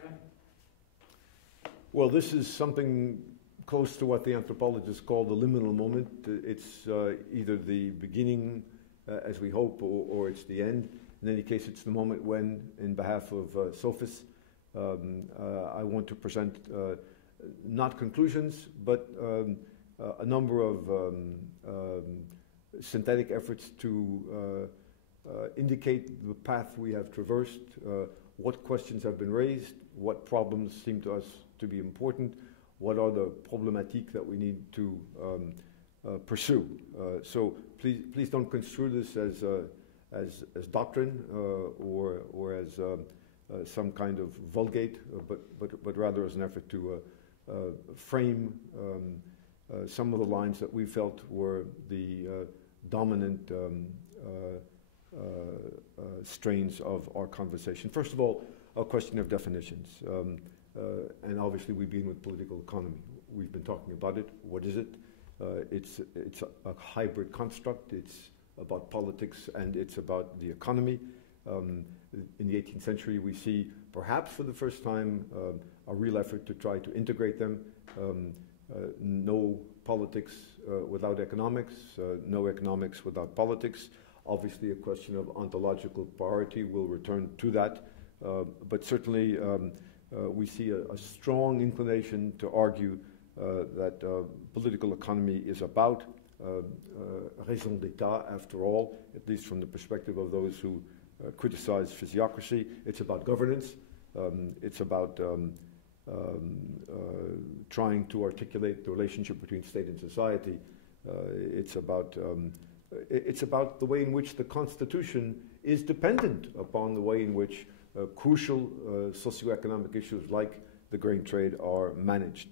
Okay. Well, this is something close to what the anthropologists call the liminal moment. It's either the beginning, as we hope, or it's the end. In any case, it's the moment when, in behalf of sophists, I want to present not conclusions, but a number of synthetic efforts to indicate the path we have traversed, what questions have been raised, what problems seem to us to be important, what are the problematiques that we need to pursue. So please don't construe this as doctrine or as some kind of vulgate, but rather as an effort to frame some of the lines that we felt were the dominant strains of our conversation. First of all, a question of definitions. And obviously we begin with political economy. We've been talking about it. What is it? It's a hybrid construct. It's about politics and it's about the economy. In the 18th century, we see, perhaps for the first time, a real effort to try to integrate them. No politics without economics, no economics without politics. Obviously, a question of ontological priority. We'll return to that. But certainly, we see a strong inclination to argue that political economy is about raison d'etat, after all, at least from the perspective of those who criticize physiocracy. It's about governance. It's about trying to articulate the relationship between state and society. It's about the way in which the Constitution is dependent upon the way in which crucial socioeconomic issues like the grain trade are managed.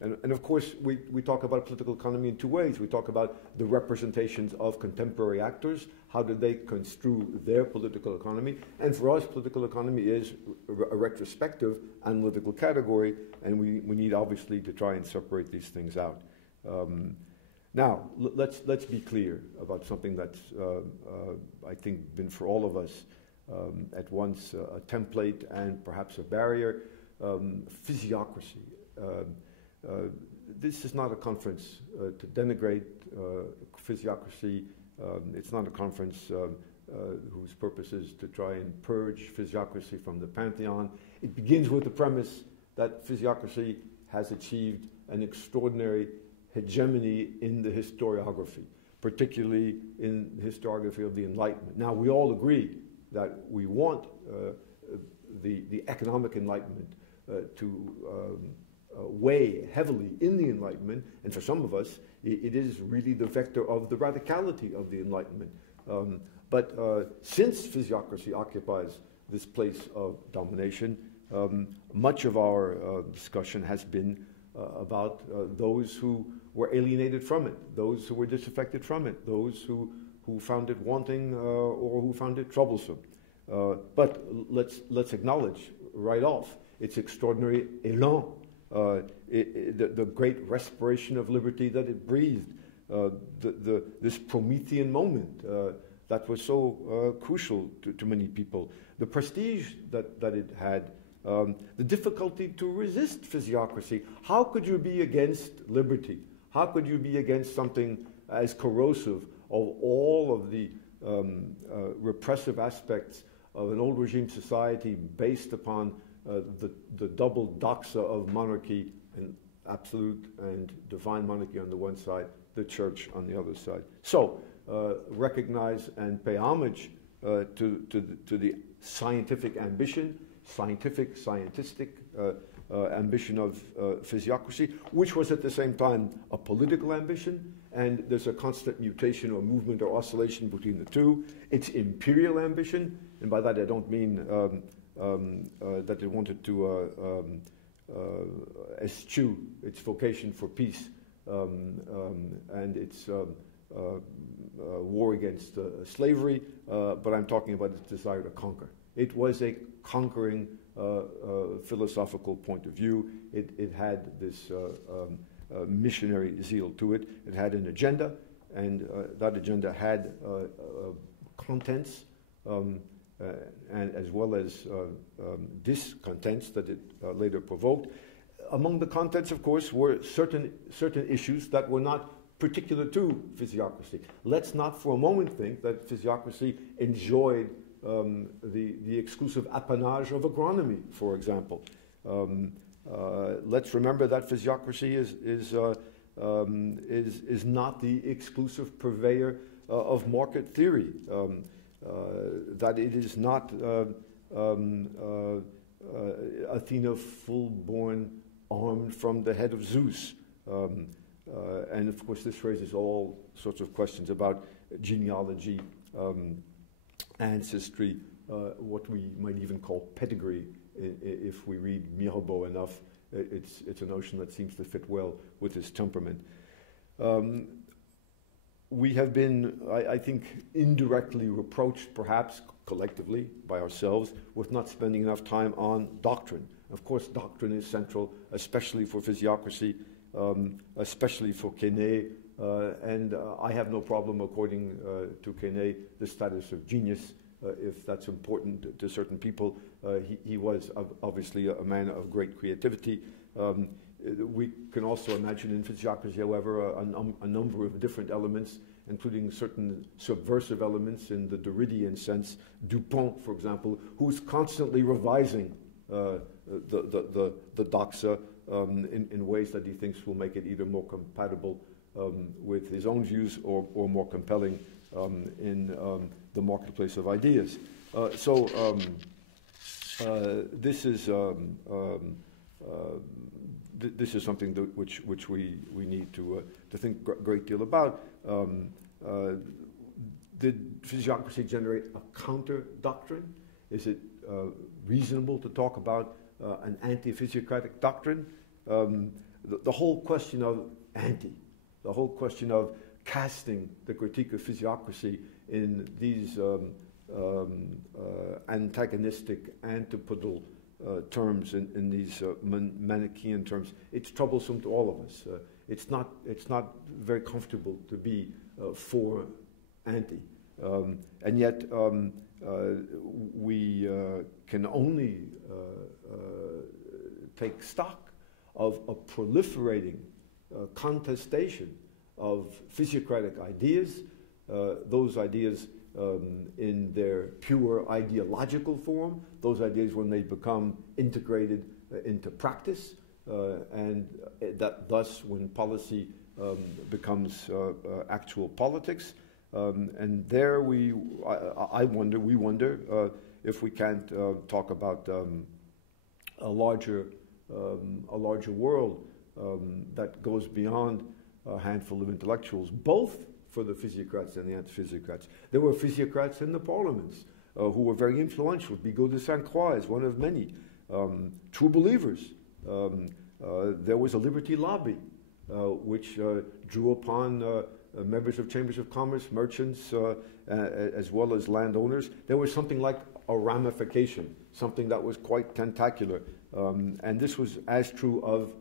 And of course, we talk about political economy in two ways. We talk about the representations of contemporary actors. How do they construe their political economy? And for us, political economy is a retrospective analytical category, and we need obviously to try and separate these things out. Now, let's be clear about something that's, I think, been for all of us at once a template and perhaps a barrier. Physiocracy. This is not a conference to denigrate physiocracy. It's not a conference whose purpose is to try and purge physiocracy from the pantheon. It begins with the premise that physiocracy has achieved an extraordinary hegemony in the historiography, particularly in the historiography of the Enlightenment. Now, we all agree that we want the economic Enlightenment to weigh heavily in the Enlightenment, and for some of us, it is really the vector of the radicality of the Enlightenment. But since physiocracy occupies this place of domination, much of our discussion has been about those who were alienated from it, those who were disaffected from it, those who found it wanting or who found it troublesome. But let's acknowledge right off its extraordinary élan, the great respiration of liberty that it breathed, this Promethean moment that was so crucial to many people, the prestige that it had, the difficulty to resist physiocracy. How could you be against liberty? How could you be against something as corrosive of all of the repressive aspects of an old regime society based upon the double doxa of monarchy and absolute and divine monarchy on the one side, the church on the other side? So recognize and pay homage to the scientific ambition, scientistic ambition of physiocracy, which was at the same time a political ambition, and there's a constant mutation or movement or oscillation between the two. It's imperial ambition, and by that I don't mean that it wanted to eschew its vocation for peace and its war against slavery, but I'm talking about its desire to conquer. It was a conquering philosophical point of view. It had this missionary zeal to it. It had an agenda, and that agenda had contents. and as well as discontents that it later provoked. Among the contents, of course, were certain issues that were not particular to physiocracy. Let's not for a moment think that physiocracy enjoyed the exclusive appanage of agronomy, for example. Let's remember that physiocracy is not the exclusive purveyor of market theory. That it is not Athena full-born, armed from the head of Zeus. And of course this raises all sorts of questions about genealogy, ancestry, what we might even call pedigree. If we read Mirabeau enough, it's a notion that seems to fit well with his temperament. We have been, I think, indirectly reproached, perhaps collectively by ourselves, with not spending enough time on doctrine. Of course, doctrine is central, especially for physiocracy, especially for Quesnay, and I have no problem according to Quesnay the status of genius, if that's important to certain people. He was obviously a man of great creativity. We can also imagine in physiocracy, however, a number of different elements, including certain subversive elements in the Derridian sense. Dupont, for example, who's constantly revising the doxa in ways that he thinks will make it either more compatible with his own views or more compelling in the marketplace of ideas. This is something which we need to think a great deal about. Did physiocracy generate a counter doctrine? Is it reasonable to talk about an anti-physiocratic doctrine? The whole question of the whole question of casting the critique of physiocracy in these antagonistic, antipodal terms, in these Manichaean terms, it's troublesome to all of us. It's not very comfortable to be for anti, and yet we can only take stock of a proliferating contestation of physiocratic ideas, those ideas in their pure ideological form, those ideas when they become integrated into practice, and that thus when policy becomes actual politics. And there we wonder if we can't talk about a larger world that goes beyond a handful of intellectuals, both for the physiocrats and the anti-physiocrats. There were physiocrats in the parliaments who were very influential. Bigot de Sainte Croix is one of many. True believers. There was a liberty lobby, which drew upon members of chambers of commerce, merchants, as well as landowners. There was something like a ramification, something that was quite tentacular. And this was as true of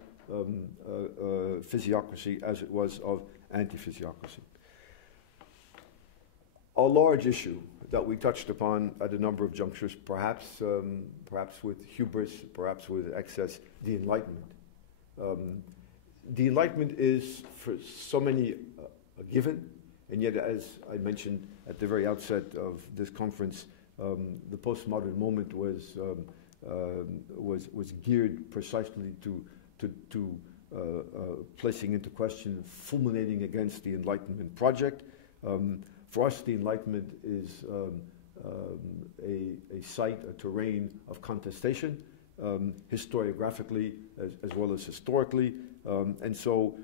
physiocracy as it was of anti-physiocracy. A large issue that we touched upon at a number of junctures, perhaps with hubris, perhaps with excess, the Enlightenment. The Enlightenment is for so many a given, and yet, as I mentioned at the very outset of this conference, the postmodern moment was geared precisely to placing into question, fulminating against the Enlightenment project. For us, the Enlightenment is a site, a terrain of contestation, historiographically as well as historically. And so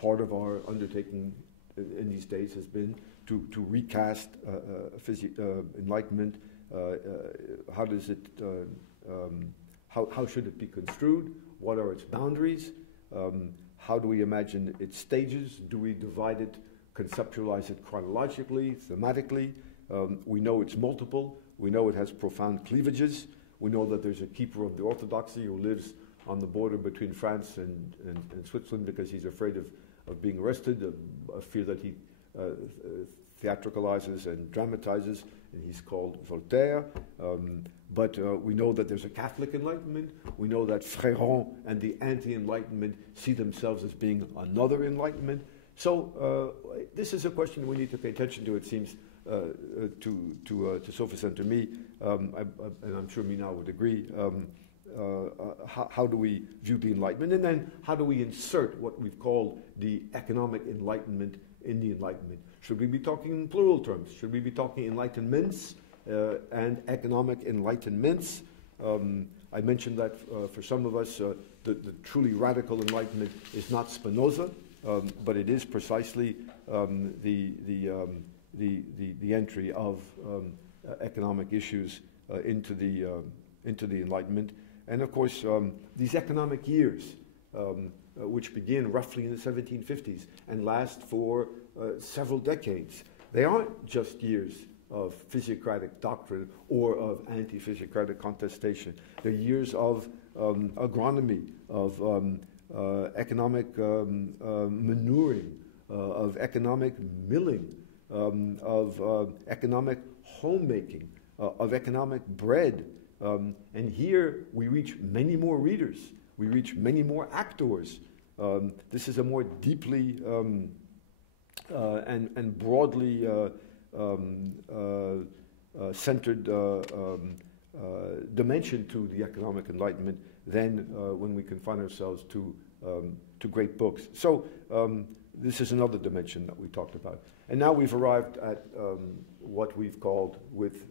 part of our undertaking in these days has been to recast Enlightenment. How does it, how should it be construed? What are its boundaries? How do we imagine its stages? Do we divide it, conceptualize it chronologically, thematically? We know it's multiple. We know it has profound cleavages. We know that there's a keeper of the orthodoxy who lives on the border between France and Switzerland because he's afraid of being arrested, a fear that he theatricalizes and dramatizes, and he's called Voltaire. But we know that there's a Catholic Enlightenment. We know that Fréron and the anti-Enlightenment see themselves as being another Enlightenment. So this is a question we need to pay attention to, it seems, to Sophus and to me, and I'm sure Mina would agree. How do we view the Enlightenment? And then how do we insert what we've called the economic Enlightenment in the Enlightenment? Should we be talking in plural terms? Should we be talking enlightenments and economic enlightenments? I mentioned that for some of us, the truly radical Enlightenment is not Spinoza, but it is precisely the entry of economic issues into the Enlightenment. And of course, these economic years, which begin roughly in the 1750s and last for several decades, they aren't just years of physiocratic doctrine or of anti-physiocratic contestation. They're years of agronomy, of economic manuring, of economic milling, of economic homemaking, of economic bread. And here we reach many more readers. We reach many more actors. This is a more deeply and broadly centered dimension to the economic Enlightenment than when we confine ourselves to great books. So this is another dimension that we talked about. And now we've arrived at what we've called, with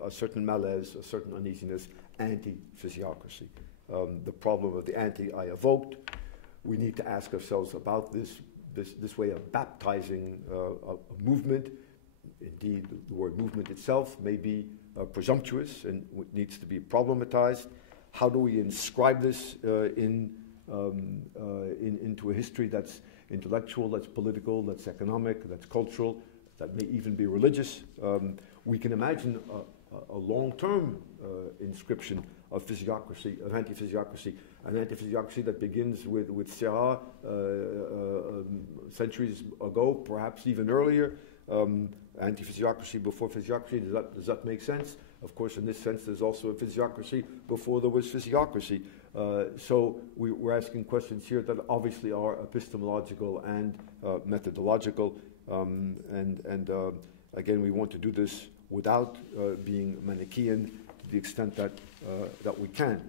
a certain malaise, a certain uneasiness, anti-physiocracy. The problem of the anti I evoked. We need to ask ourselves about this way of baptizing a movement. Indeed, the word movement itself may be presumptuous and needs to be problematized. How do we inscribe this into a history that's intellectual, that's political, that's economic, that's cultural, that may even be religious? We can imagine a long-term inscription of physiocracy, of anti-physiocracy, an anti-physiocracy that begins with Serra centuries ago, perhaps even earlier. Anti-physiocracy before physiocracy, does that make sense? Of course, in this sense, there's also a physiocracy before there was physiocracy. So we're asking questions here that obviously are epistemological and methodological. Again, we want to do this without being Manichaean to the extent that we can.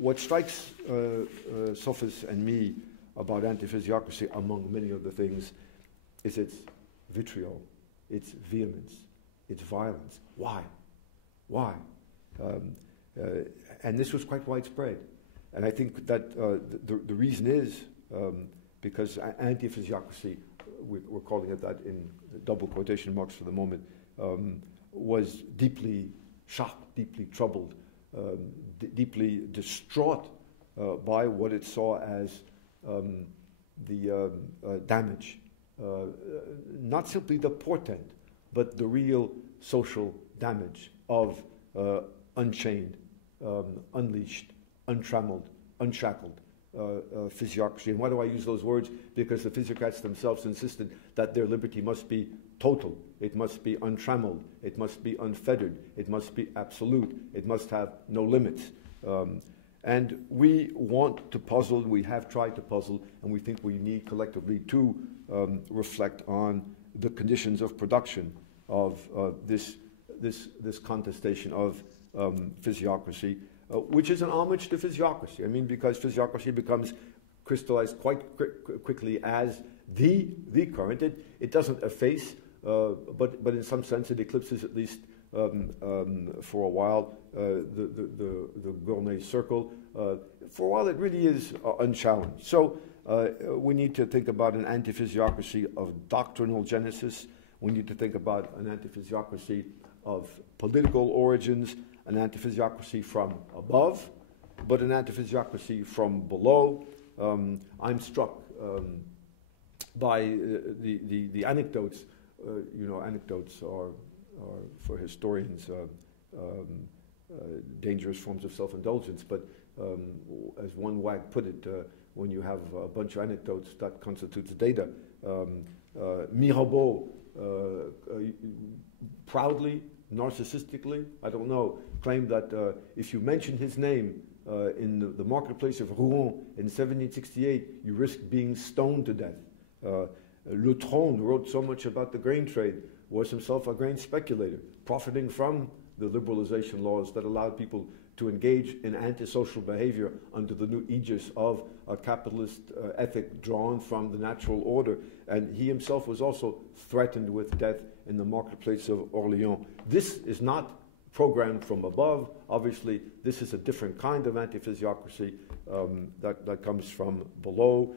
What strikes Sophus and me about anti-physiocracy, among many other things, is its vitriol, its vehemence, its violence. Why? Why? And this was quite widespread. And I think that the reason is because anti-physiocracy, we're calling it that in double quotation marks for the moment, was deeply shocked, deeply troubled, deeply distraught by what it saw as the damage, not simply the portent, but the real social damage of unchained, unleashed, untrammeled, unshackled physiocracy. And why do I use those words? Because the physiocrats themselves insisted that their liberty must be total, it must be untrammeled, it must be unfettered, it must be absolute, it must have no limits. And we want to puzzle, we have tried to puzzle, and we think we need collectively to reflect on the conditions of production of this contestation of physiocracy, which is an homage to physiocracy. I mean, because physiocracy becomes crystallized quite quickly as the current. It doesn't efface, but in some sense it eclipses, at least for a while, the Gournay circle. For a while it really is unchallenged. So we need to think about an anti-physiocracy of doctrinal genesis. We need to think about an anti-physiocracy of political origins, an anti-physiocracy from above, but an anti-physiocracy from below. I'm struck by the anecdotes. Anecdotes are for historians dangerous forms of self-indulgence, but as one wag put it, when you have a bunch of anecdotes, that constitutes data. Mirabeau, proudly, narcissistically, I don't know, claimed that if you mention his name in the marketplace of Rouen in 1768, you risk being stoned to death. Le Tron, who wrote so much about the grain trade, was himself a grain speculator, profiting from the liberalization laws that allowed people to engage in antisocial behavior under the new aegis of a capitalist ethic drawn from the natural order. And he himself was also threatened with death in the marketplace of Orléans. This is not programmed from above. Obviously, this is a different kind of anti-physiocracy that comes from below.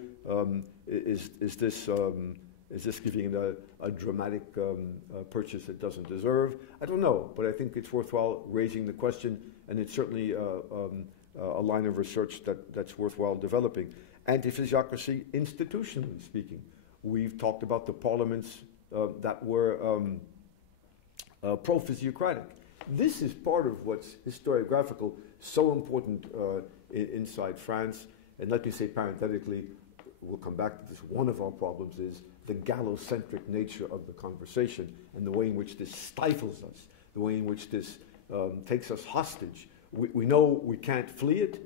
Is this giving a dramatic purchase it doesn't deserve? I don't know, but I think it's worthwhile raising the question, and it's certainly a line of research that's worthwhile developing. Anti-physiocracy, institutionally speaking. We've talked about the parliaments that were pro-physiocratic. This is part of what's historiographical, so important inside France. And let me say parenthetically, we'll come back to this, one of our problems is the gallocentric nature of the conversation and the way in which this stifles us, the way in which this takes us hostage. We know we can't flee it,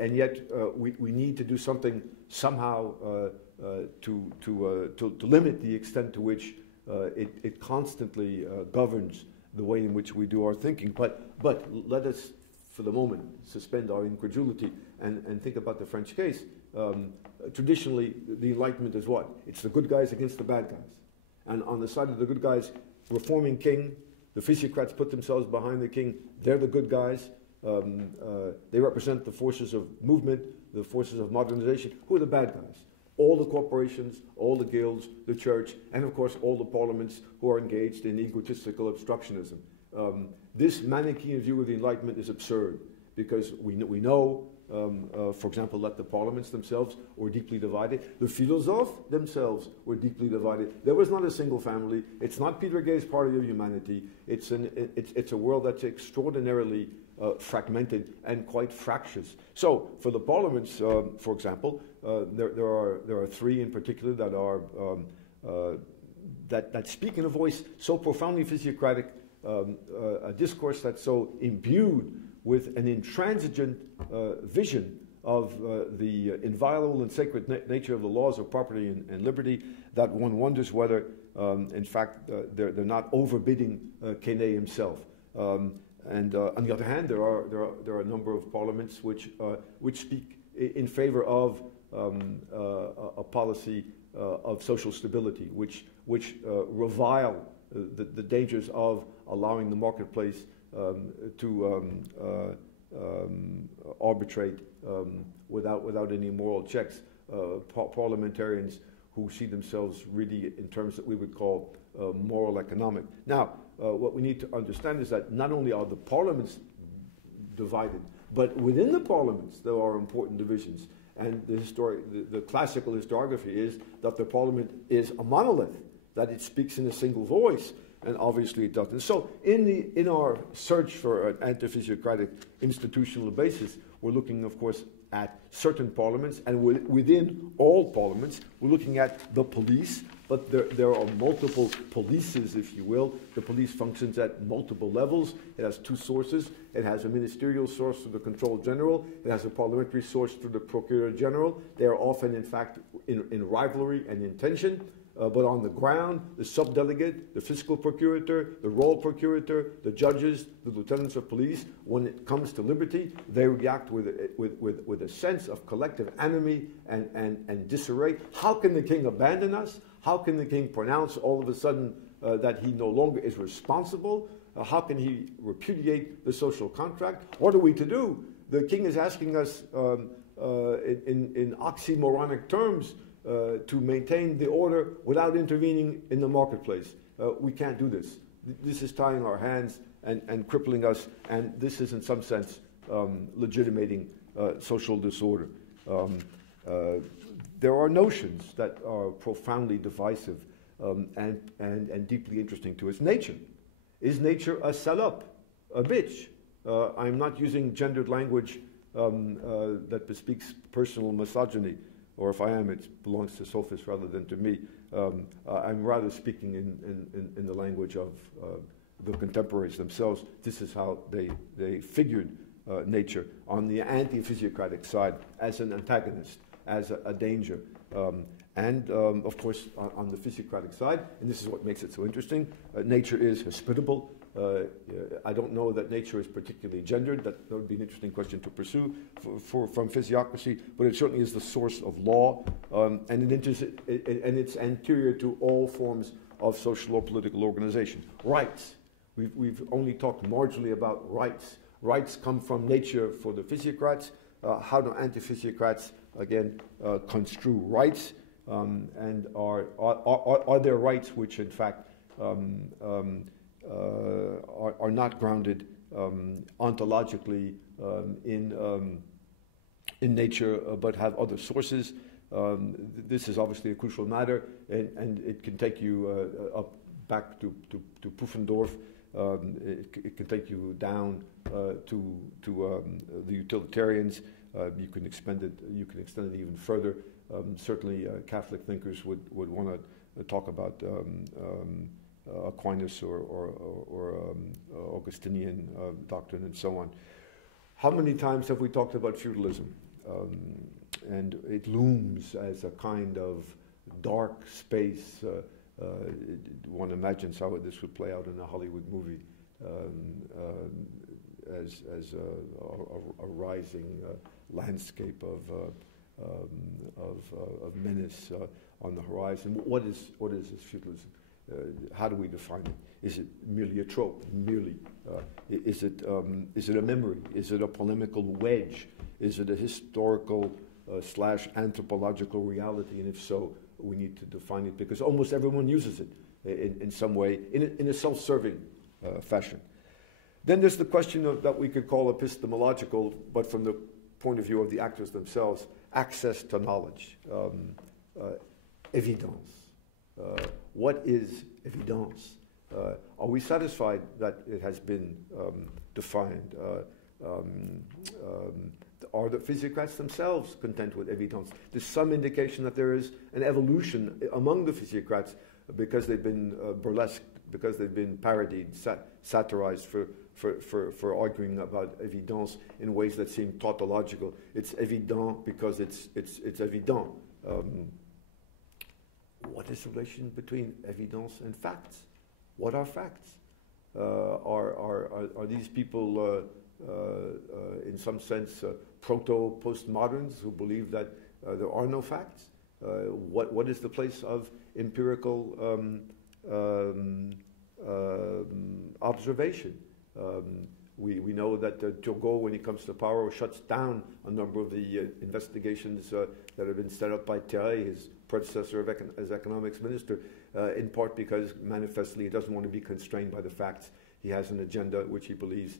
and yet we need to do something somehow to limit the extent to which it constantly governs the way in which we do our thinking. But let us, for the moment, suspend our incredulity and think about the French case. Traditionally, the Enlightenment is what? It's the good guys against the bad guys. And on the side of the good guys, reforming king, the physiocrats put themselves behind the king. They're the good guys. They represent the forces of movement, the forces of modernization. Who are the bad guys? All the corporations, all the guilds, the church, and of course all the parliaments who are engaged in egotistical obstructionism. This Manichaean view of the Enlightenment is absurd because we know, for example, that the parliaments themselves were deeply divided. The philosophes themselves were deeply divided. There was not a single family. It's not Peter Gay's Party of Humanity. It's a world that's extraordinarily fragmented and quite fractious. So, for the parliaments, for example, there are three in particular that are that speak in a voice so profoundly physiocratic, a discourse that's so imbued with an intransigent vision of the inviolable and sacred nature of the laws of property and liberty, that one wonders whether, in fact, they're not overbidding Quesnay himself. And on the other hand, there are a number of parliaments which speak in favor of a policy of social stability, which revile the dangers of allowing the marketplace to arbitrate without any moral checks. Parliamentarians who see themselves really in terms that we would call moral economic. Now, what we need to understand is that not only are the parliaments divided, but within the parliaments there are important divisions. And the classical historiography is that the parliament is a monolith, that it speaks in a single voice, and obviously it doesn't. So in our search for an anti-physiocratic institutional basis, we're looking, of course, at certain parliaments, and within all parliaments, we're looking at the police, but there are multiple polices, if you will. The police functions at multiple levels. It has two sources. It has a ministerial source through the Control General. It has a parliamentary source through the Procureur General. They are often, in fact, in rivalry and in tension. But on the ground, the subdelegate, the fiscal procurator, the royal procurator, the judges, the lieutenants of police, when it comes to liberty, they react with a sense of collective enemy and disarray. How can the king abandon us? How can the king pronounce all of a sudden that he no longer is responsible? How can he repudiate the social contract? What are we to do? The king is asking us in oxymoronic terms to maintain the order without intervening in the marketplace. We can't do this. This is tying our hands and crippling us, and this is in some sense legitimating social disorder. There are notions that are profoundly divisive and deeply interesting to us. Nature. Is nature a salope, a bitch? I'm not using gendered language that bespeaks personal misogyny, or if I am, it belongs to sophists rather than to me. I'm rather speaking in the language of the contemporaries themselves. This is how they figured nature on the anti-physiocratic side as an antagonist, as a danger. And of course, on the physiocratic side, and this is what makes it so interesting, nature is hospitable. I don't know that nature is particularly gendered. That would be an interesting question to pursue from physiocracy, but it certainly is the source of law, and it's anterior to all forms of social or political organization. Rights. We've only talked marginally about rights. Rights come from nature for the physiocrats. How do anti-physiocrats, again, construe rights? And are there rights which, in fact, are not grounded ontologically in nature, but have other sources? This is obviously a crucial matter, and it can take you up back to Pufendorf. It can take you down to the utilitarians. You can extend it even further. Certainly, Catholic thinkers would want to talk about Aquinas or Augustinian doctrine and so on. How many times have we talked about feudalism? And it looms as a kind of dark space. One imagines how this would play out in a Hollywood movie as a rising landscape of menace on the horizon. What is this feudalism? How do we define it? Is it merely a trope? Is it a memory? Is it a polemical wedge? Is it a historical / anthropological reality? And if so, we need to define it, because almost everyone uses it in some way, in a self-serving fashion. Then there's the question that we could call epistemological, but from the point of view of the actors themselves, access to knowledge, évidence. What is évidence? Are we satisfied that it has been defined? Are the physiocrats themselves content with évidence? There's some indication that there is an evolution among the physiocrats because they've been burlesqued, because they've been parodied, satirized for arguing about évidence in ways that seem tautological. It's évident because it's évident. What is the relation between évidence and facts? What are facts? Are these people, in some sense, proto-postmoderns who believe that there are no facts? What is the place of empirical observation? We know that Turgot, when he comes to power, shuts down a number of the investigations that have been set up by Thierry, his predecessor as economics minister, in part because manifestly he doesn't want to be constrained by the facts. He has an agenda which he believes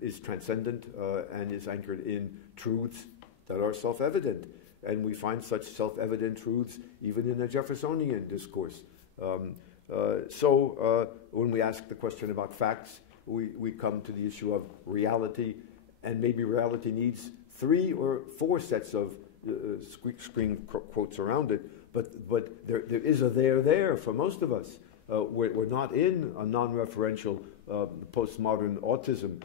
is transcendent and is anchored in truths that are self-evident. And we find such self-evident truths even in the Jeffersonian discourse. So when we ask the question about facts, we come to the issue of reality, and maybe reality needs 3 or 4 sets of screen quotes around it, but there is a there for most of us. We're not in a non-referential postmodern autism.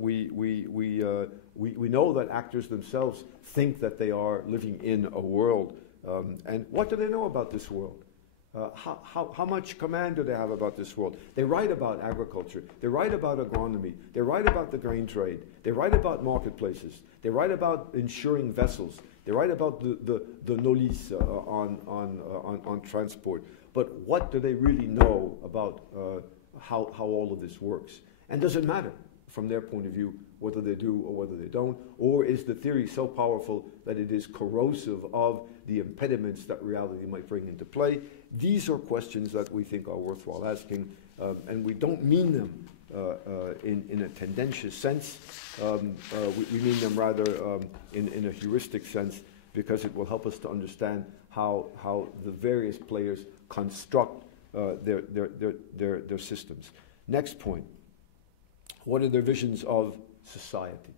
We know that actors themselves think that they are living in a world, and what do they know about this world? How much command do they have about this world? They write about agriculture. They write about agronomy. They write about the grain trade. They write about marketplaces. They write about insuring vessels. They write about the nolis on transport. But what do they really know about how all of this works? And does it matter from their point of view whether they do or whether they don't? Or is the theory so powerful that it is corrosive of the impediments that reality might bring into play? These are questions that we think are worthwhile asking, and we don't mean them in a tendentious sense. We mean them rather in a heuristic sense, because it will help us to understand how the various players construct their systems. Next point. What are their visions of society?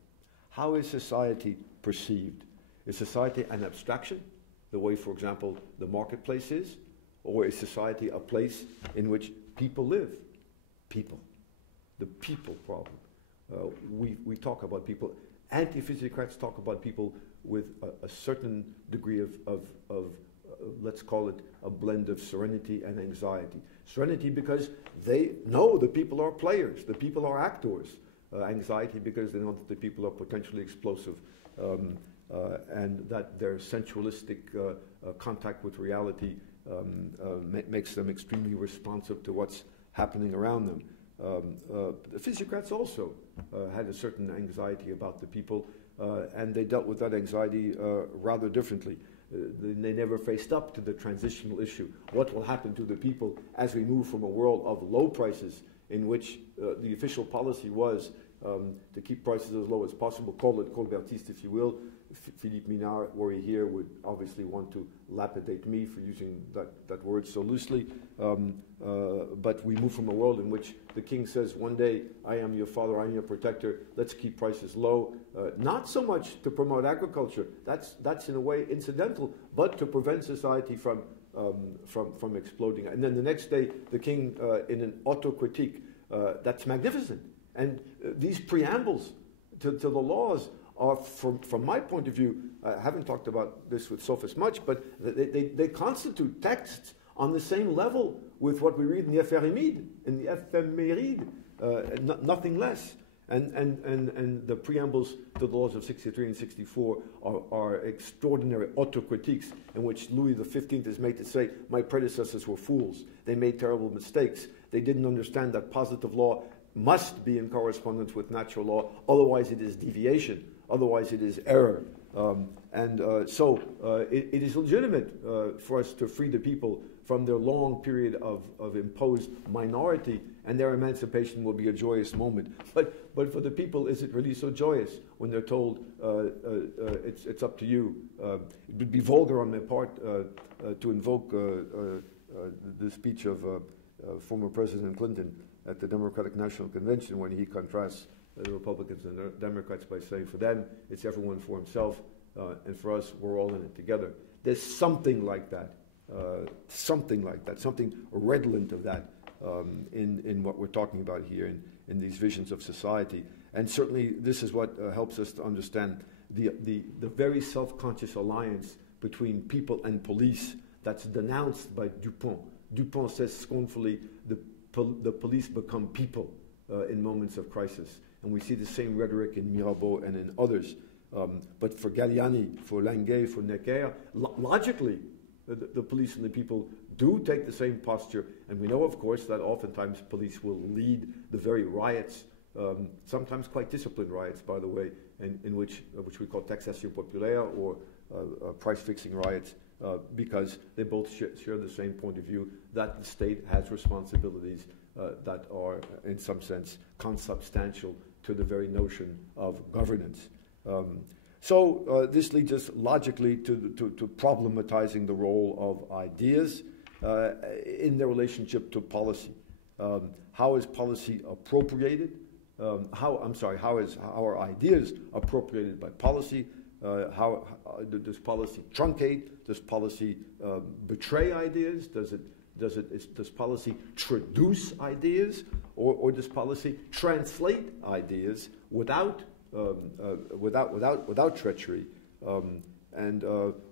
How is society perceived? Is society an abstraction, the way, for example, the marketplace is? or is society a place in which people live? People. The people problem. We talk about people. Anti-physiocrats talk about people with a certain degree of let's call it a blend of serenity and anxiety. Serenity because they know the people are players, the people are actors. Anxiety because they know that the people are potentially explosive, and that their sensualistic contact with reality makes them extremely responsive to what's happening around them. The physiocrats also had a certain anxiety about the people, and they dealt with that anxiety rather differently. They never faced up to the transitional issue. What will happen to the people as we move from a world of low prices, in which the official policy was to keep prices as low as possible, call it Colbertiste if you will. Philippe Minard, were he here, would obviously want to lapidate me for using that word so loosely. But we move from a world in which the king says, one day, I am your father, I am your protector, let's keep prices low. Not so much to promote agriculture, that's in a way incidental, but to prevent society from exploding. And then the next day, the king, in an autocritique, that's magnificent. And these preambles to the laws are, from my point of view, I haven't talked about this with Sophist much, but they constitute texts on the same level with what we read in the Ephemeride, nothing less. And the preambles to the laws of 63 and 64 are extraordinary autocritiques in which Louis XV is made to say, my predecessors were fools. They made terrible mistakes. They didn't understand that positive law must be in correspondence with natural law, otherwise it is deviation, otherwise it is error. So it is legitimate for us to free the people from their long period of imposed minority, and their emancipation will be a joyous moment. But for the people, is it really so joyous when they're told it's up to you? It would be vulgar on my part to invoke the speech of former President Clinton at the Democratic National Convention when he contrasts the Republicans and the Democrats by saying, for them, it's everyone for himself, and for us, we're all in it together. There's something like that, something redolent of that in what we're talking about here in these visions of society. And certainly this is what helps us to understand the very self-conscious alliance between people and police that's denounced by Dupont. Dupont says scornfully, the police become people in moments of crisis. And we see the same rhetoric in Mirabeau and in others. But for Galliani, for Languet, for Necker, logically, the police and the people do take the same posture. And we know, of course, that oftentimes police will lead the very riots, sometimes quite disciplined riots, by the way, in which we call taxation populaire or price-fixing riots, because they both share the same point of view that the state has responsibilities that are, in some sense, consubstantial to the very notion of governance. So this leads us logically to problematizing the role of ideas in their relationship to policy. How is policy appropriated? How are ideas appropriated by policy? How does policy truncate? Does policy betray ideas? Does policy traduce ideas, or does policy translate ideas without treachery? And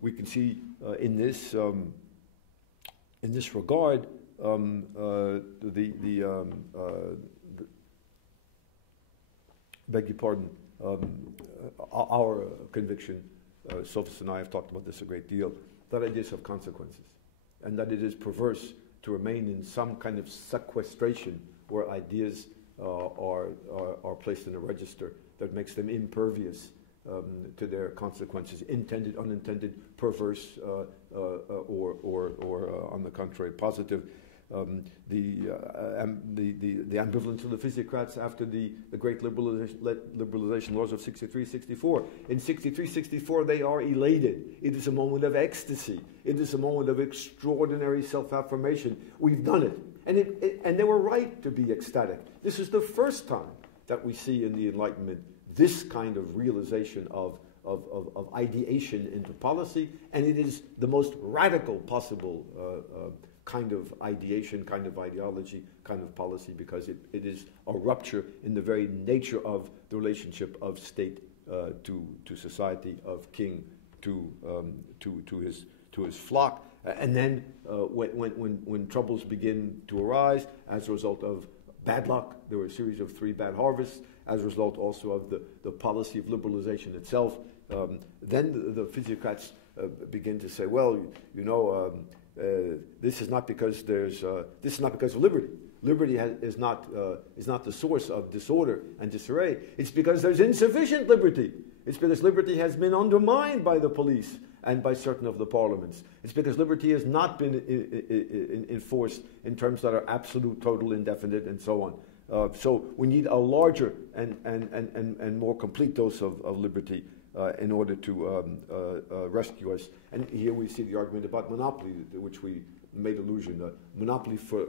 we can see in this regard beg your pardon. Our conviction, Sophist and I have talked about this a great deal, that ideas have consequences, and that it is perverse to remain in some kind of sequestration where ideas are placed in a register that makes them impervious to their consequences, intended, unintended, perverse, or on the contrary, positive. The ambivalence of the physiocrats after the great liberalization laws of 63-64. In 63-64, they are elated. It is a moment of ecstasy. It is a moment of extraordinary self-affirmation. We've done it. And they were right to be ecstatic. This is the first time that we see in the Enlightenment this kind of realization of ideation into policy, and it is the most radical possible kind of ideation, kind of ideology, kind of policy, because it is a rupture in the very nature of the relationship of state to society, of king to his flock. And then when troubles begin to arise as a result of bad luck, there were a series of 3 bad harvests, as a result also of the policy of liberalization itself, then the physiocrats begin to say, well, you know, this is not because this is not because of liberty. Liberty is not the source of disorder and disarray. It's because there's insufficient liberty. It's because liberty has been undermined by the police and by certain of the parliaments. It's because liberty has not been enforced in terms that are absolute, total, indefinite, and so on. So we need a larger and more complete dose of liberty in order to rescue us. And here we see the argument about monopoly, which we made allusion to. Monopoly for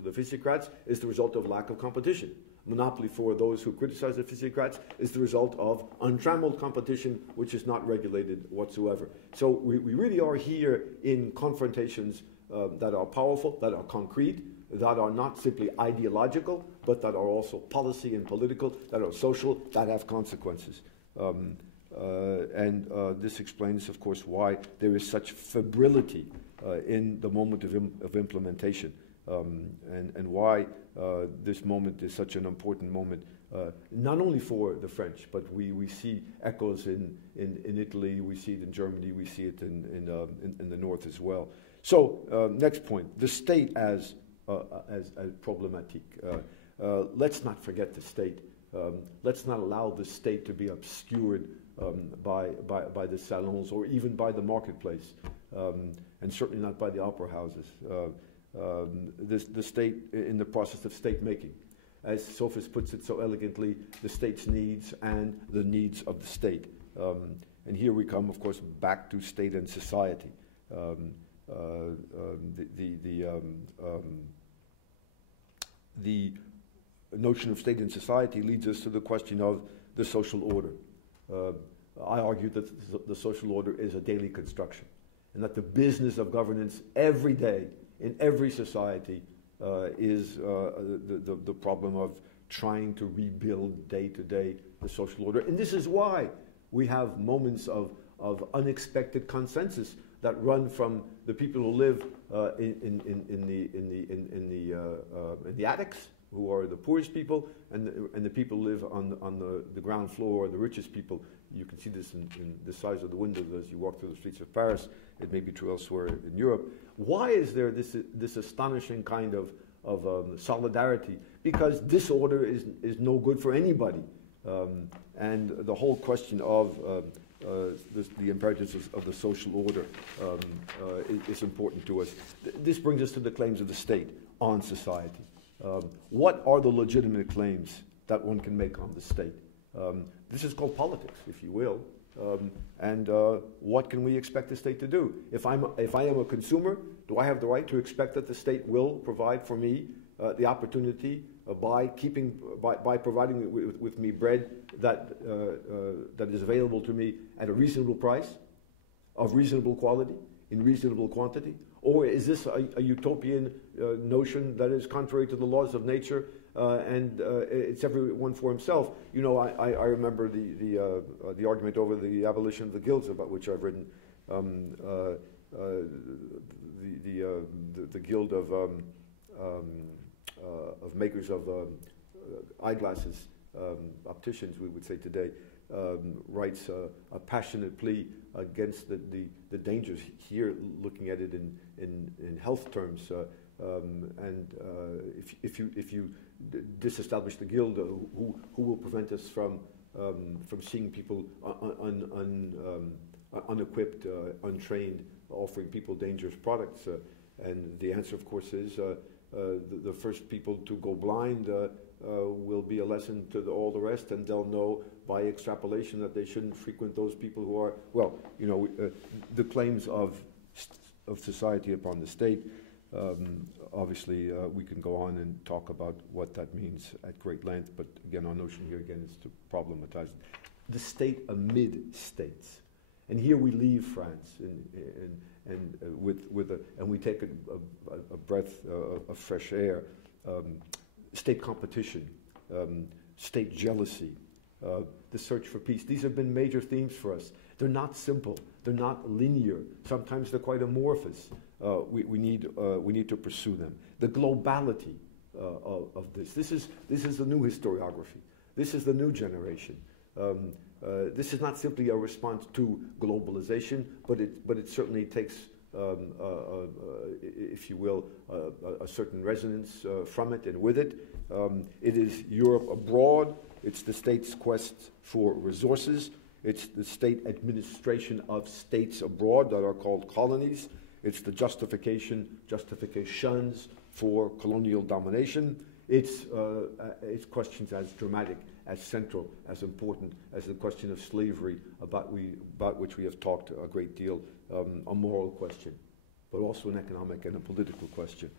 the physiocrats is the result of lack of competition. Monopoly for those who criticize the physiocrats is the result of untrammeled competition, which is not regulated whatsoever. So we really are here in confrontations that are powerful, that are concrete, that are not simply ideological, but that are also policy and political, that are social, that have consequences. And this explains, of course, why there is such febrility in the moment of implementation, and why this moment is such an important moment, not only for the French, but we see echoes in Italy, we see it in Germany, we see it in the north as well. So, next point, the state as problematic. Let's not forget the state. Let's not allow the state to be obscured by the salons or even by the marketplace, and certainly not by the opera houses. The state in the process of state making. As Sophist puts it so elegantly, the state's needs and the needs of the state. And here we come, of course, back to state and society. The notion of state and society leads us to the question of the social order. I argue that the social order is a daily construction, and that the business of governance every day in every society is the problem of trying to rebuild day to day the social order. And this is why we have moments of unexpected consensus that run from the people who live in the attics, who are the poorest people, and the people who live on the ground floor, or the richest people. You can see this in the size of the windows as you walk through the streets of Paris. It may be true elsewhere in Europe. Why is there this astonishing kind of solidarity? Because disorder is no good for anybody. And the whole question of the imperatives of the social order is important to us. This brings us to the claims of the state on society. What are the legitimate claims that one can make on the state? This is called politics, if you will. And what can we expect the state to do? If I am a consumer, do I have the right to expect that the state will provide for me the opportunity by providing with me bread that is available to me at a reasonable price, of reasonable quality, in reasonable quantity? Or is this a utopian notion that is contrary to the laws of nature, and it's everyone for himself? You know, I remember the argument over the abolition of the guilds, about which I've written. The guild of makers of eyeglasses, opticians, we would say today, writes a passionate plea against the dangers here, looking at it in health terms. And if you disestablish the guild, who will prevent us from seeing people unequipped, untrained, offering people dangerous products? And the answer, of course, is the first people to go blind will be a lesson to all the rest, and they'll know by extrapolation that they shouldn't frequent those people who are, well, you know, the claims of society upon the state. Obviously, we can go on and talk about what that means at great length, but again, our notion here again is to problematize the state amid states. And here we leave France, and we take a breath of fresh air. State competition, state jealousy, the search for peace. These have been major themes for us. They're not simple. They're not linear. Sometimes they're quite amorphous. We need to pursue them. The globality of this. This is the new historiography. This is the new generation. This is not simply a response to globalization, but it certainly takes, if you will, a certain resonance from it and with it. It is Europe abroad. It's the state's quest for resources. It's the state administration of states abroad that are called colonies. It's the justifications for colonial domination. It's questions as dramatic, as central, as important as the question of slavery, about which we have talked a great deal, a moral question, but also an economic and a political question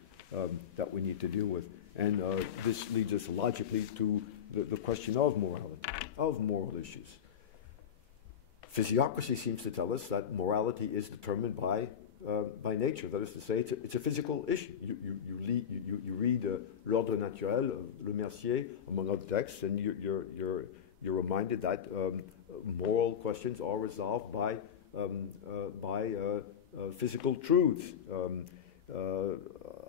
that we need to deal with. And this leads us logically to the question of morality, of moral issues. Physiocracy seems to tell us that morality is determined by nature. That is to say, it's a physical issue. You read L'Ordre Naturel, Le Mercier, among other texts, and you're reminded that moral questions are resolved by physical truths.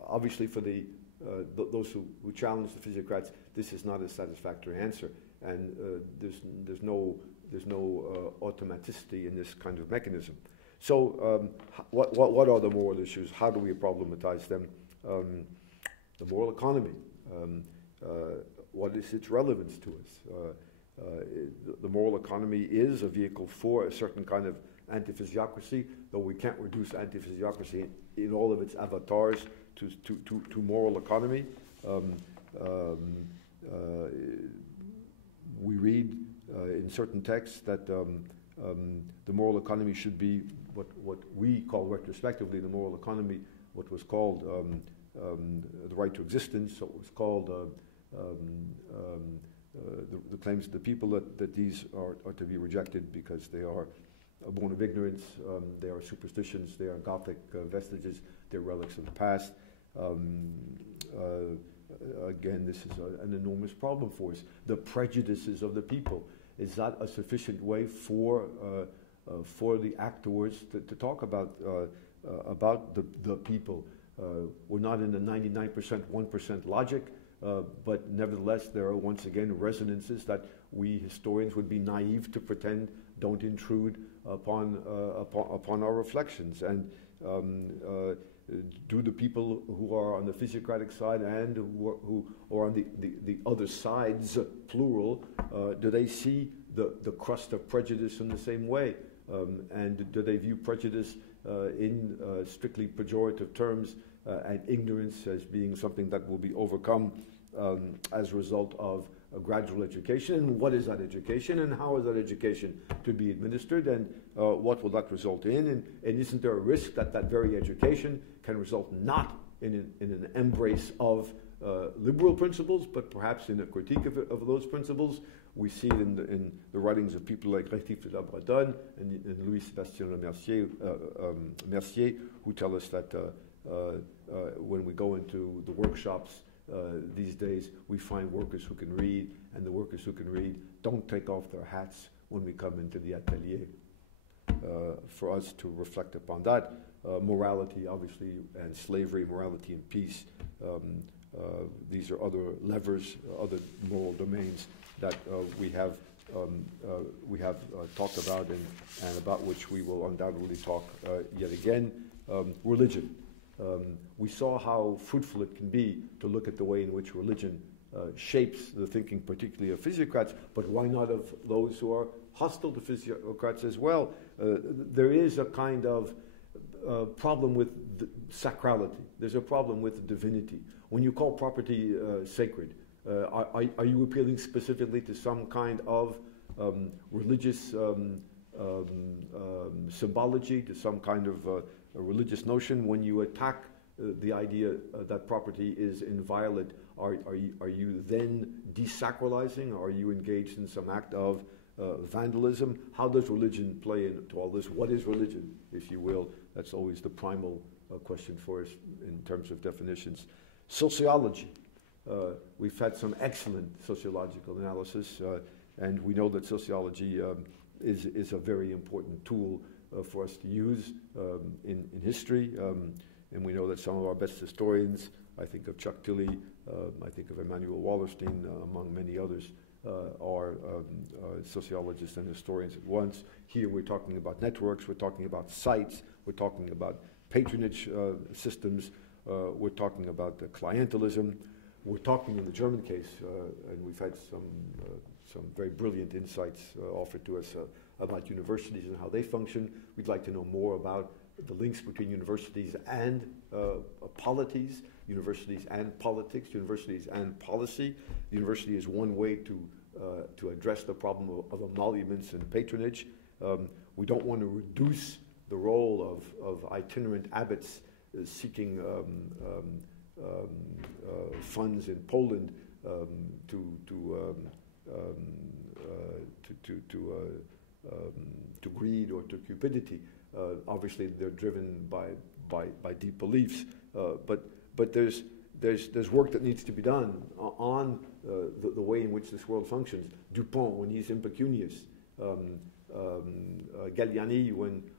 Obviously, for those who challenge the physiocrats, this is not a satisfactory answer, and there's no automaticity in this kind of mechanism. So, what are the moral issues? How do we problematize them? The moral economy. What is its relevance to us? The moral economy is a vehicle for a certain kind of anti-physiocracy, though we can't reduce anti-physiocracy in all of its avatars to moral economy. We read in certain texts that the moral economy should be what we call retrospectively the moral economy, what was called the right to existence, so it was called the claims of the people that these are to be rejected because they are born of ignorance, they are superstitions, they are Gothic vestiges, they're relics of the past. Again, this is an enormous problem for us. The prejudices of the people. Is that a sufficient way for the actors to talk about the people? We're not in the 99%, 1% logic, but nevertheless there are once again resonances that we historians would be naive to pretend don't intrude upon our reflections. And do the people who are on the physiocratic side and who are on the other sides, plural, do they see the crust of prejudice in the same way? And do they view prejudice in strictly pejorative terms and ignorance as being something that will be overcome as a result of a gradual education? And what is that education, and how is that education to be administered, and what will that result in? And isn't there a risk that that very education can result not in an embrace of liberal principles, but perhaps in a critique of those principles? We see it in the writings of people like Rétif de la Bretonne and Louis-Sébastien Mercier, who tell us that when we go into the workshops these days, we find workers who can read, and the workers who can read don't take off their hats when we come into the atelier. For us to reflect upon that, morality, obviously, and slavery, morality and peace, these are other levers, other moral domains that we have talked about and about which we will undoubtedly talk yet again. Religion. We saw how fruitful it can be to look at the way in which religion shapes the thinking, particularly of physiocrats, but why not of those who are hostile to physiocrats as well? There is a kind of problem with sacrality. There's a problem with divinity. When you call property sacred, are you appealing specifically to some kind of religious symbology, to some kind of a religious notion? When you attack the idea that property is inviolate, are you then desacralizing? Are you engaged in some act of vandalism. How does religion play into all this? What is religion, if you will? That's always the primal question for us in terms of definitions. Sociology. We've had some excellent sociological analysis, and we know that sociology is a very important tool for us to use in history. And we know that some of our best historians, I think of Chuck Tilley, I think of Emanuel Wallerstein, among many others, are sociologists and historians at once. Here we're talking about networks, we're talking about sites, we're talking about patronage systems, we're talking about clientelism, we're talking in the German case, and we've had some very brilliant insights offered to us about universities and how they function. We'd like to know more about the links between universities and polities, universities and politics, universities and policy. The university is one way to address the problem of emoluments and patronage. We don't want to reduce the role of itinerant abbots seeking funds in Poland to greed or to cupidity. Obviously, they're driven by deep beliefs, but there's work that needs to be done on the way in which this world functions. Dupont, when he's impecunious, Galliani,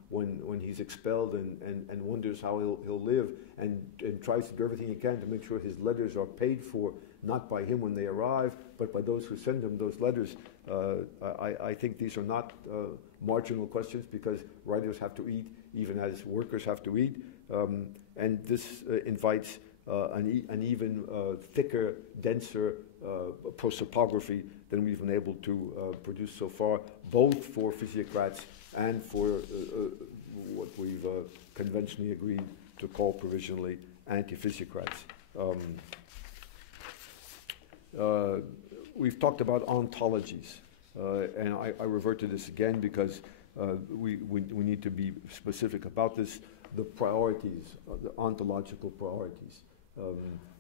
when he's expelled and wonders how he'll live, and tries to do everything he can to make sure his letters are paid for, not by him when they arrive, but by those who send him those letters. I think these are not marginal questions, because writers have to eat, even as workers have to eat. And this invites an even thicker, denser prosopography than we've been able to produce so far, both for physiocrats and for what we've conventionally agreed to call provisionally anti-physiocrats. We've talked about ontologies, and I revert to this again because we need to be specific about this. The priorities, the ontological priorities.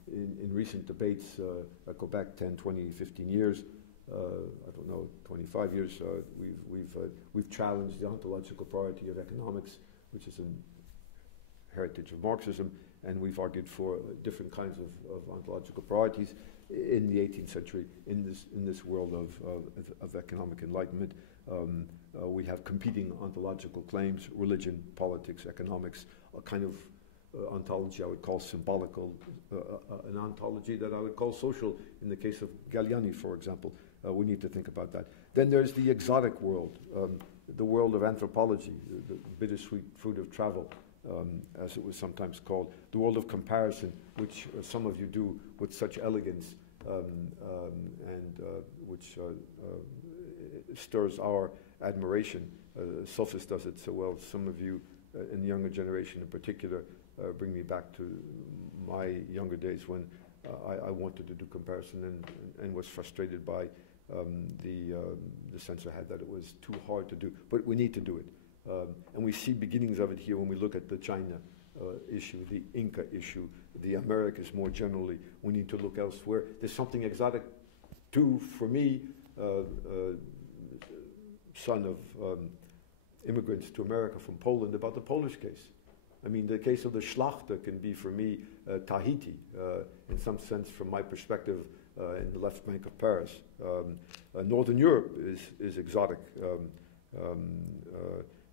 In recent debates, I go back 10, 20, 15 years, I don't know, 25 years, we've challenged the ontological priority of economics, which is a heritage of Marxism, and we've argued for different kinds of ontological priorities in the 18th century, in this world of economic enlightenment. We have competing ontological claims: religion, politics, economics, a kind of ontology I would call symbolical, an ontology that I would call social in the case of Galliani, for example. We need to think about that. Then there's the exotic world, the world of anthropology, the bittersweet fruit of travel, as it was sometimes called, the world of comparison, which some of you do with such elegance, and which stirs our admiration. Sophist does it so well. Some of you in the younger generation in particular bring me back to my younger days when I wanted to do comparison and was frustrated by the sense I had that it was too hard to do. But we need to do it. And we see beginnings of it here when we look at the China issue, the Inca issue, the Americas more generally. We need to look elsewhere. There's something exotic too, for me, son of immigrants to America from Poland, about the Polish case. I mean, the case of the Schlachter can be, for me, Tahiti, in some sense, from my perspective, in the left bank of Paris. Northern Europe is exotic.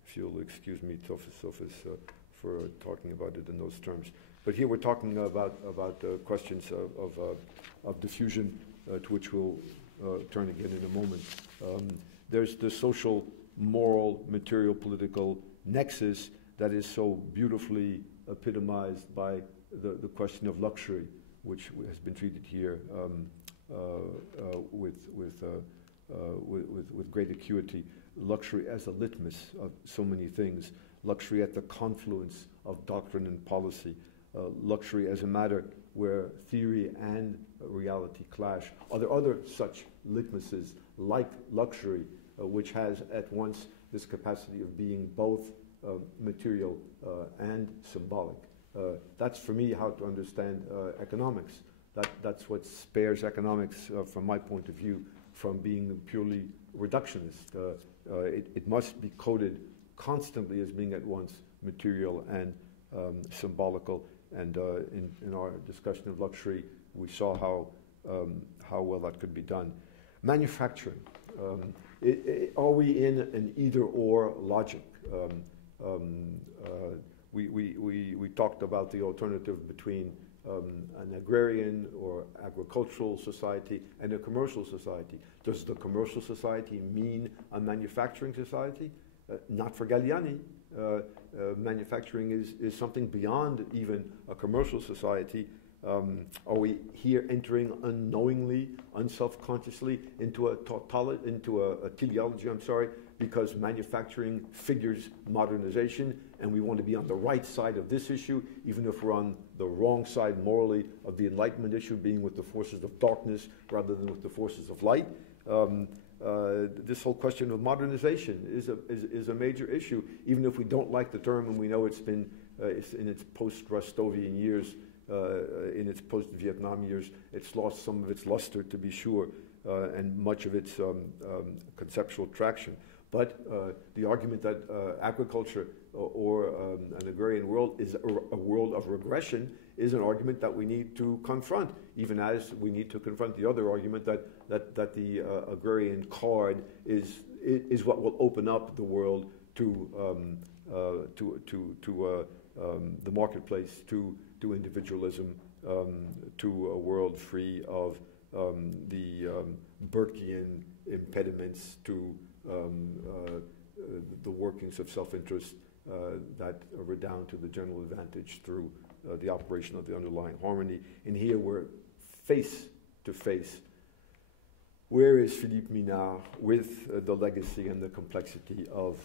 If you'll excuse me, Sophis, for talking about it in those terms. But here we're talking about questions of diffusion, to which we'll turn again in a moment. There's the social, moral, material, political nexus that is so beautifully epitomized by the question of luxury, which has been treated here with great acuity. Luxury as a litmus of so many things. Luxury at the confluence of doctrine and policy. Luxury as a matter where theory and reality clash. Are there other such litmuses like luxury, which has at once this capacity of being both material and symbolic? That's for me how to understand economics. That's what spares economics, from my point of view, from being purely reductionist. It must be coded constantly as being at once material and symbolical. And in our discussion of luxury, we saw how well that could be done. Manufacturing. Are we in an either-or logic? We talked about the alternative between an agrarian or agricultural society and a commercial society. Does the commercial society mean a manufacturing society? Not for Galliani. Manufacturing is something beyond even a commercial society. Are we here entering unknowingly, unself-consciously into a teleology, because manufacturing figures modernization, and we want to be on the right side of this issue, even if we're on the wrong side morally of the Enlightenment issue, being with the forces of darkness rather than with the forces of light. This whole question of modernization is a major issue, even if we don't like the term, and we know it's been it's in its post-Rostovian years, in its post-Vietnam years, it's lost some of its luster, to be sure, and much of its conceptual traction. But the argument that agriculture or an agrarian world is a world of regression is an argument that we need to confront, even as we need to confront the other argument that the agrarian card is what will open up the world to the marketplace, to individualism, to a world free of the Burkean impediments to the workings of self-interest that redound to the general advantage through the operation of the underlying harmony. And here we're face to face. Where is Philippe Minard with the legacy and the complexity of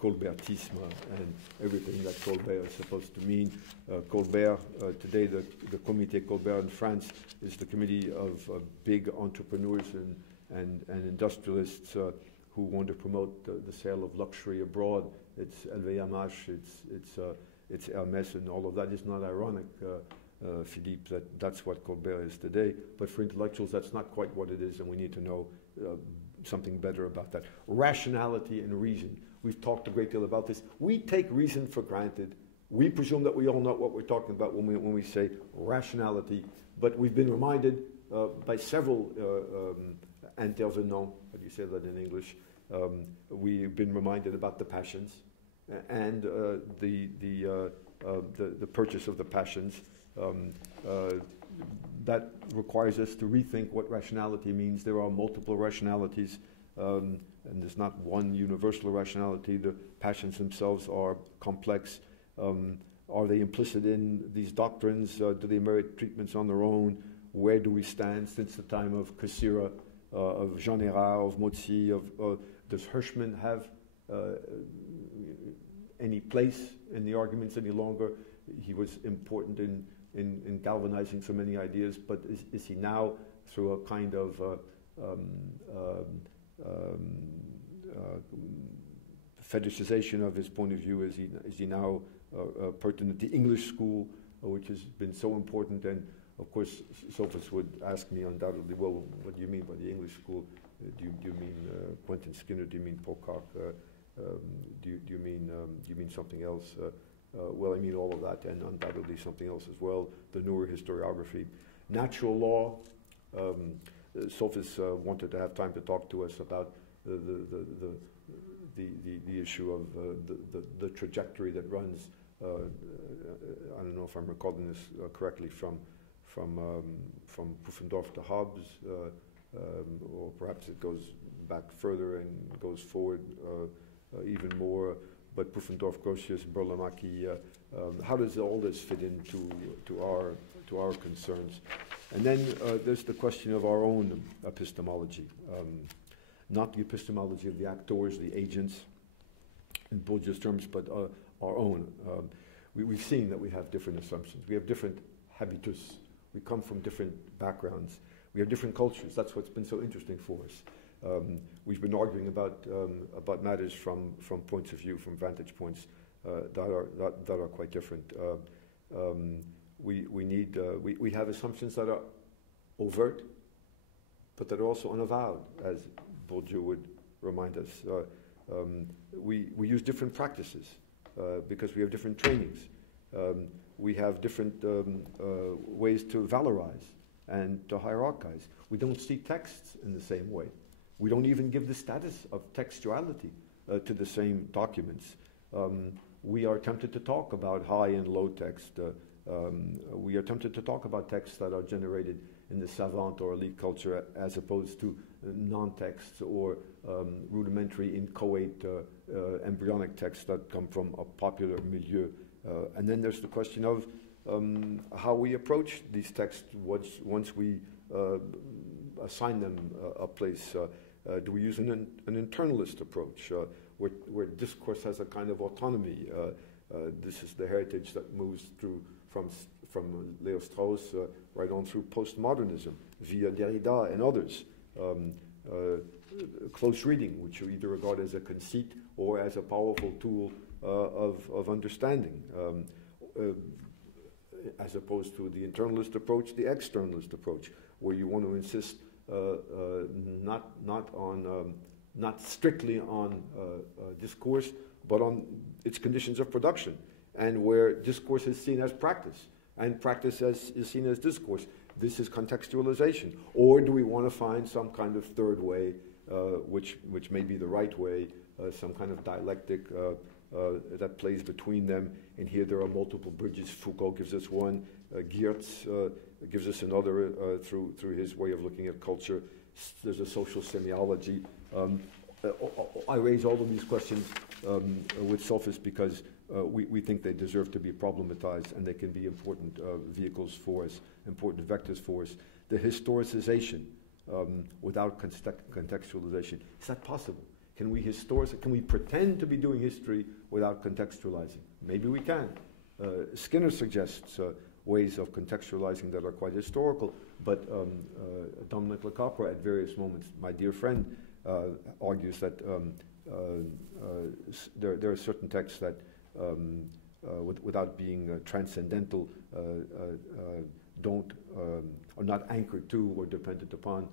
Colbertisme and everything that Colbert is supposed to mean? Colbert, today the Comité Colbert in France is the committee of big entrepreneurs and industrialists who want to promote the sale of luxury abroad. It's LVMH, it's Hermès, and all of that is not ironic, Philippe, that's what Colbert is today. But for intellectuals, that's not quite what it is, and we need to know something better about that. Rationality and reason. We've talked a great deal about this. We take reason for granted. We presume that we all know what we're talking about when we say rationality, but we've been reminded by several intervenants, how do you say that in English? We've been reminded about the passions and the purchase of the passions. That requires us to rethink what rationality means. There are multiple rationalities, and there's not one universal rationality. The passions themselves are complex. Are they implicit in these doctrines? Do they merit treatments on their own? Where do we stand since the time of Cassira, of Jean Hérard, of Mozzi? Does Hirschman have any place in the arguments any longer? He was important in galvanizing so many ideas, but is he now, through a kind of fetishization of his point of view, is he now pertinent? The English school, which has been so important, and of course sophists would ask me undoubtedly, well, what do you mean by the English school? Do you mean Quentin Skinner? Do you mean Pocock? Do you mean something else? Well, I mean all of that, and undoubtedly something else as well. The newer historiography, natural law. Sophists wanted to have time to talk to us about the issue of the trajectory that runs. I don't know if I'm recalling this correctly, from Pufendorf to Hobbes, or perhaps it goes back further and goes forward even more. But Pufendorf, Grotius, Burlamaqui, how does all this fit into our concerns? And then there's the question of our own epistemology, not the epistemology of the actors, the agents, in Bourdieu's terms, but our own. We've seen that we have different assumptions. We have different habitus. We come from different backgrounds. We have different cultures. That's what's been so interesting for us. We've been arguing about matters from points of view, from vantage points that are quite different. We have assumptions that are overt, but that are also unavowed, as Bourdieu would remind us. We use different practices because we have different trainings. We have different ways to valorize and to hierarchize. We don't see texts in the same way. We don't even give the status of textuality to the same documents. We are tempted to talk about high and low text. We are tempted to talk about texts that are generated in the savant or elite culture as opposed to non-texts or rudimentary, inchoate, embryonic texts that come from a popular milieu. And then there's the question of how we approach these texts once we assign them a place. Do we use an internalist approach where discourse has a kind of autonomy? This is the heritage that moves through from Leo Strauss right on through postmodernism via Derrida and others. Close reading, which you either regard as a conceit or as a powerful tool of understanding, as opposed to the internalist approach, the externalist approach, where you want to insist not strictly on discourse, but on its conditions of production, and where discourse is seen as practice, and practice is seen as discourse. This is contextualization. Or do we want to find some kind of third way, which may be the right way, some kind of dialectic that plays between them? And here there are multiple bridges. Foucault gives us one. Geertz gives us another through his way of looking at culture. There's a social semiology. I raise all of these questions with sophists because we think they deserve to be problematized, and they can be important vehicles for us, important vectors for us. The historicization without contextualization, is that possible? Can we pretend to be doing history without contextualizing? Maybe we can. Skinner suggests ways of contextualizing that are quite historical, but Dominic Lecapra at various moments, my dear friend, argues that there are certain texts that, without being transcendental, are not anchored to or dependent upon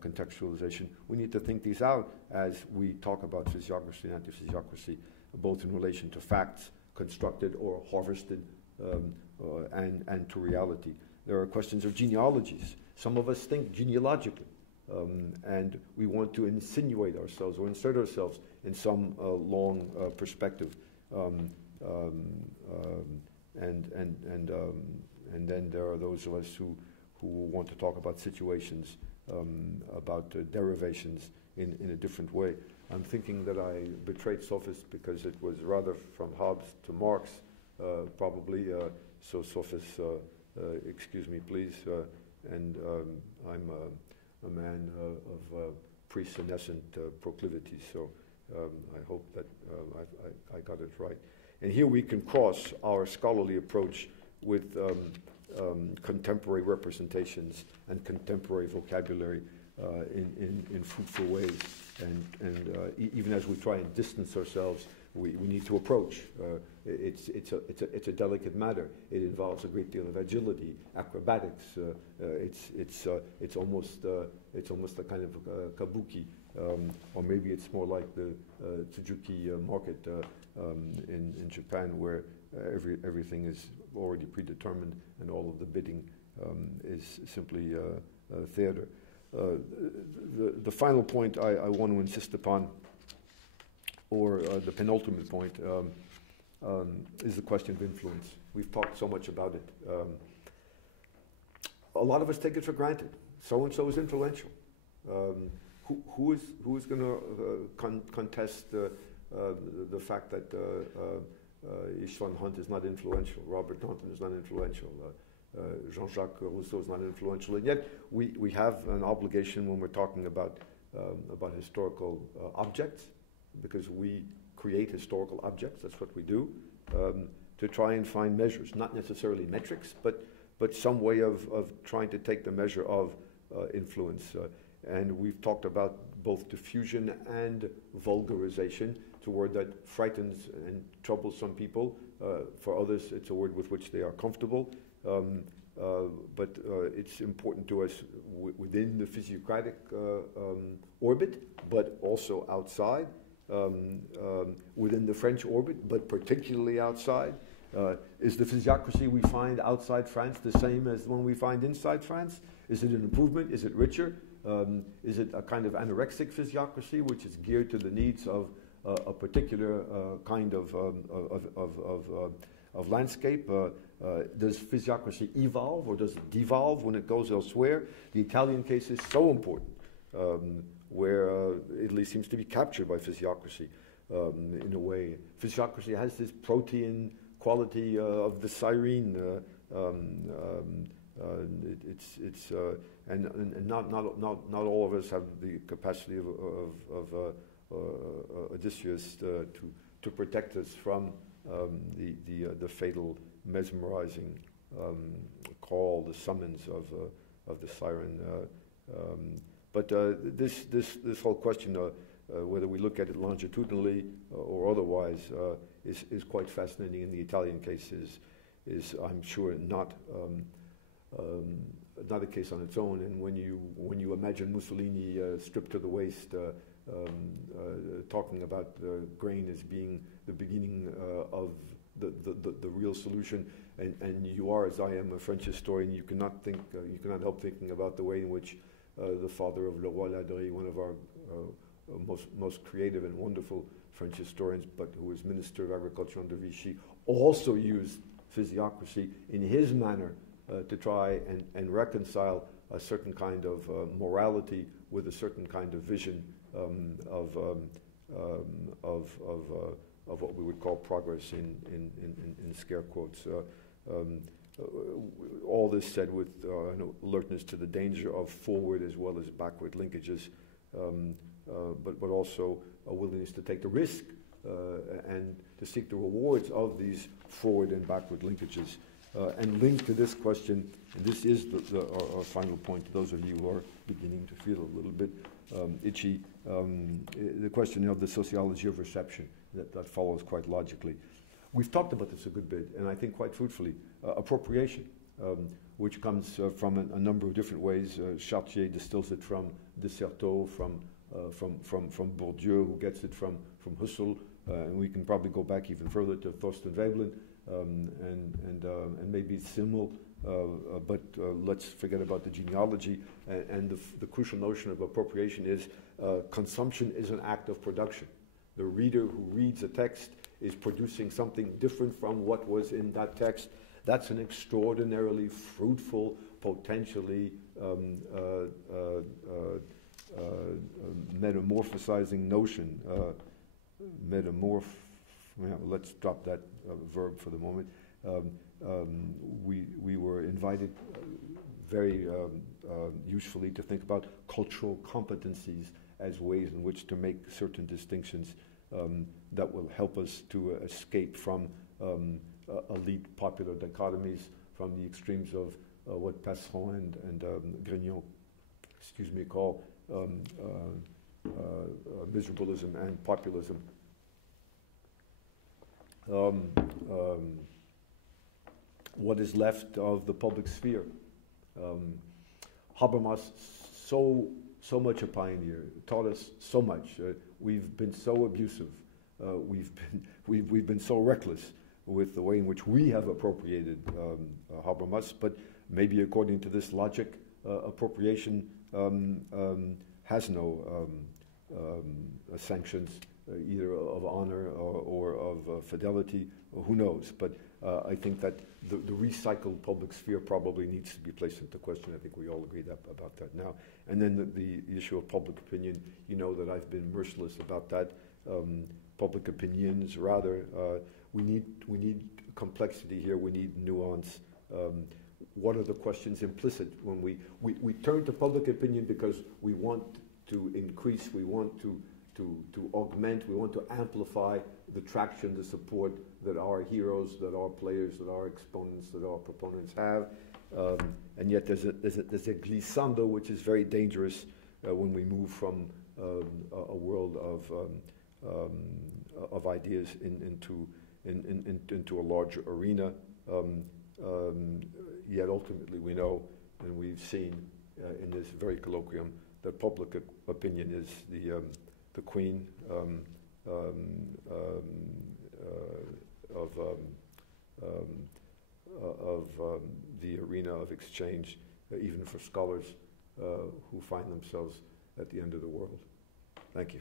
contextualization. We need to think these out as we talk about physiocracy and anti-physiocracy, both in relation to facts, constructed or harvested, and to reality. There are questions of genealogies. Some of us think genealogically, and we want to insinuate ourselves or insert ourselves in some long perspective. And then there are those of us who want to talk about situations, about derivations in a different way. I'm thinking that I betrayed sophists because it was rather from Hobbes to Marx, probably. So sophists, excuse me, please. And I'm a man of pre-senescent proclivities, so I hope that I got it right. And here we can cross our scholarly approach with contemporary representations and contemporary vocabulary in fruitful ways. And even as we try and distance ourselves, we need to approach. It's a delicate matter. It involves a great deal of agility, acrobatics. It's almost a kind of kabuki, or maybe it's more like the Tsuzuki market in Japan, where everything is already predetermined and all of the bidding is simply theater. The final point I want to insist upon, or the penultimate point, is the question of influence. We've talked so much about it. A lot of us take it for granted. So-and-so is influential. Who is going to contest the fact that Istvan Hunt is not influential, Robert Taunton is not influential, Jean-Jacques Rousseau is not influential, and yet we have an obligation when we're talking about historical objects, because we create historical objects, that's what we do, to try and find measures, not necessarily metrics, but some way of trying to take the measure of influence. And we've talked about both diffusion and vulgarization. It's a word that frightens and troubles some people. For others, it's a word with which they are comfortable. But it's important to us within the physiocratic orbit, but also outside, within the French orbit, but particularly outside. Is the physiocracy we find outside France the same as the one we find inside France? Is it an improvement? Is it richer? Is it a kind of anorexic physiocracy, which is geared to the needs of a particular kind of landscape? Does physiocracy evolve or does it devolve when it goes elsewhere? The Italian case is so important, where Italy seems to be captured by physiocracy in a way. Physiocracy has this protean quality of the siren. And not all of us have the capacity of Odysseus to protect us from the fatal, mesmerizing call, the summons of the siren. But this whole question, whether we look at it longitudinally or otherwise, is quite fascinating. In the Italian case, is I'm sure not a case on its own. And when you imagine Mussolini stripped to the waist, talking about grain as being the beginning of the real solution, and you are, as I am, a French historian, you cannot help thinking about the way in which the father of Leroy Ladurie, one of our most creative and wonderful French historians, but who was Minister of Agriculture under Vichy, also used physiocracy in his manner to try and reconcile a certain kind of morality with a certain kind of vision of what we would call progress in scare quotes. All this said with an alertness to the danger of forward as well as backward linkages, but also a willingness to take the risk and to seek the rewards of these forward and backward linkages. And linked to this question, and this is our final point to those of you who are beginning to feel a little bit itchy, the question of the sociology of reception that follows quite logically. We've talked about this a good bit, and I think quite fruitfully. Appropriation, which comes from a number of different ways. Chartier distills it from de Certeau, from Bourdieu, who gets it from Husserl, and we can probably go back even further to Thorsten Veblen, and maybe Simmel, but let's forget about the genealogy. And the crucial notion of appropriation is consumption is an act of production. The reader who reads a text is producing something different from what was in that text. That's an extraordinarily fruitful, potentially metamorphosizing notion. Let's drop that verb for the moment. We were invited very usefully to think about cultural competencies as ways in which to make certain distinctions that will help us to escape from elite popular dichotomies, from the extremes of what Passeron and Grignon, call miserabilism and populism. What is left of the public sphere? Habermas, so much a pioneer, taught us so much. We've been so abusive. We've been so reckless with the way in which we have appropriated Habermas. But maybe according to this logic, appropriation has no sanctions, either of honor or of fidelity. Who knows? But I think that the recycled public sphere probably needs to be placed into question. I think we all agree about that now. And then the issue of public opinion, you know that I've been merciless about that. Public opinions, rather, we need complexity here, we need nuance. What are the questions implicit when we turn to public opinion because we want to increase, we want to augment, we want to amplify the traction, the support that our heroes, that our players, that our exponents, that our proponents have. And yet there's a glissando which is very dangerous when we move from a world of ideas into a larger arena. Yet ultimately we know, and we've seen in this very colloquium that public opinion is the queen of the arena of exchange, even for scholars who find themselves at the end of the world. Thank you.